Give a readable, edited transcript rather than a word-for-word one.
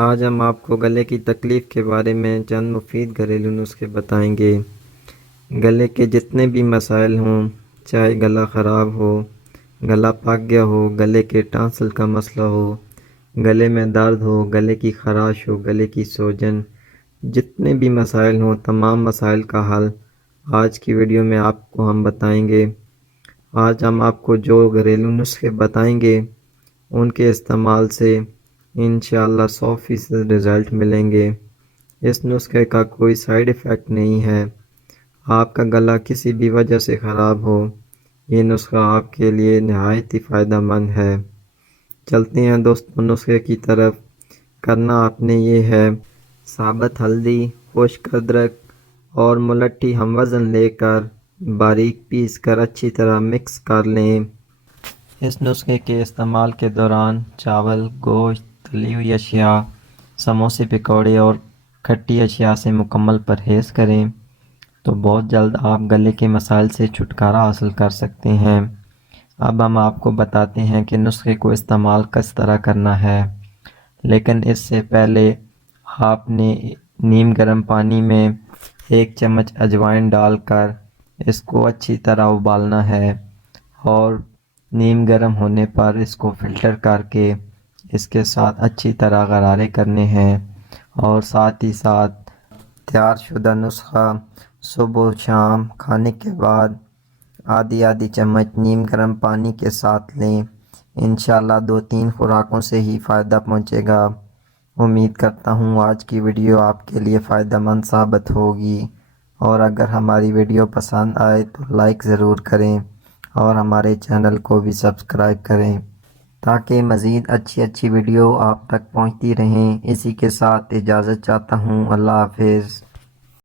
آج ہم آپ کو گلے کی تکلیف کے بارے میں چند مفید گھریلو نسخے بتائیں گے۔ گلے کے جتنے بھی مسائل ہوں، چاہے گلا خراب ہو، گلا پک گیا ہو، گلے کے ٹانسل کا مسئلہ ہو، گلے میں درد ہو، گلے کی خراش ہو، گلے کی سوجن، جتنے بھی مسائل ہوں، تمام مسائل کا حل آج کی ویڈیو میں آپ کو ہم بتائیں گے۔ آج ہم آپ کو جو گھریلو نسخے بتائیں گے ان کے استعمال سے انشاءاللہ 100% رزلٹ ملیں گے۔ اس نسخے کا کوئی سائیڈ ایفیکٹ نہیں ہے۔ آپ کا گلا کسی بھی وجہ سے خراب ہو، یہ نسخہ آپ کے لیے نہایت ہی فائدہ مند ہے۔ چلتے ہیں دوستوں نسخے کی طرف۔ کرنا آپ نے یہ ہے، ثابت ہلدی، خشک ادرک اور ملٹھی ہم وزن لے کر باریک پیس کر اچھی طرح مکس کر لیں۔ اس نسخے کے استعمال کے دوران چاول، گوشت، تلی ہوئی اشیاء، سموسے، پکوڑے اور کھٹی اشیاء سے مکمل پرہیز کریں تو بہت جلد آپ گلے کے مسائل سے چھٹکارا حاصل کر سکتے ہیں۔ اب ہم آپ کو بتاتے ہیں کہ نسخے کو استعمال کس طرح کرنا ہے، لیکن اس سے پہلے آپ نے نیم گرم پانی میں 1 چمچ اجوائن ڈال کر اس کو اچھی طرح ابالنا ہے اور نیم گرم ہونے پر اس کو فلٹر کر کے اس کے ساتھ اچھی طرح غرارے کرنے ہیں، اور ساتھ ہی ساتھ تیار شدہ نسخہ صبح و شام کھانے کے بعد آدھی چمچ نیم گرم پانی کے ساتھ لیں۔ انشاءاللہ 2-3 خوراکوں سے ہی فائدہ پہنچے گا۔ امید کرتا ہوں آج کی ویڈیو آپ کے لیے فائدہ مند ثابت ہوگی، اور اگر ہماری ویڈیو پسند آئے تو لائک ضرور کریں اور ہمارے چینل کو بھی سبسکرائب کریں تاکہ مزید اچھی ویڈیو آپ تک پہنچتی رہیں۔ اسی کے ساتھ اجازت چاہتا ہوں۔ اللہ حافظ۔